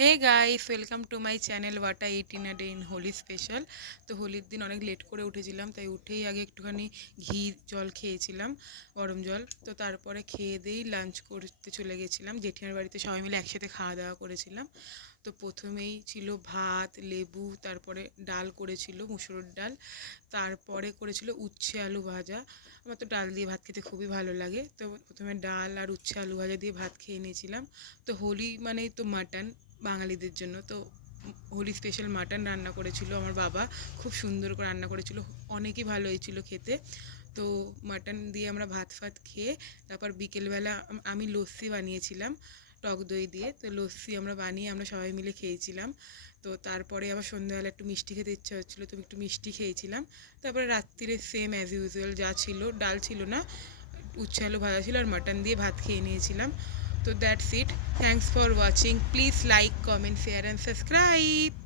Hey guys, welcome to my channel ওয়াটা 18 day in Holi special. তো হোলির দিন অনেক লেট করে উঠেছিলাম, তাই উঠেই আগে একটুখানি ঘি জল খেয়েছিলাম, গরম জল। তো তারপরে খেয়ে দিয়েই লাঞ্চ করতে চলে গেছিলাম জেঠিমার বাড়িতে, সবাই মিলে একসাথে খাওয়া দাওয়া করেছিলাম। তো প্রথমেই ছিল ভাত, লেবু, তারপরে ডাল করেছিল মুসুরির ডাল, তারপরে করেছিল উচ্ছে আলু ভাজা। আমার তো ডাল দিয়ে ভাত খেতে খুবই ভালো লাগে, তো প্রথমে ডাল আর উচ্ছে আলু ভাজা দিয়ে ভাত খেয়ে নিয়েছিলাম। তো হোলি মানেই তো মাটন বাঙালিদের জন্য, তো হোলি স্পেশাল মাটন রান্না করেছিল আমার বাবা, খুব সুন্দর করে রান্না করেছিল, অনেকই ভালো হয়েছিল খেতে। তো মাটন দিয়ে আমরা ভাত ফাত খেয়ে তারপর বিকেলবেলা আমি লস্যি বানিয়েছিলাম টক দই দিয়ে, তো লস্যি আমরা বানিয়ে আমরা সবাই মিলে খেয়েছিলাম। তো তারপরে আবার সন্ধ্যাবেলা একটু মিষ্টি খেতে ইচ্ছা হচ্ছিলো, তো একটু মিষ্টি খেয়েছিলাম। তারপরে রাত্রিরে সেম অ্যাজ ইউজুয়াল যা ছিল, ডাল ছিল না, উচ্ছে আলু ভাজা ছিল আর মাটন দিয়ে ভাত খেয়ে নিয়েছিলাম। তো that's it. Thanks for watching. Please like, comment, share and subscribe.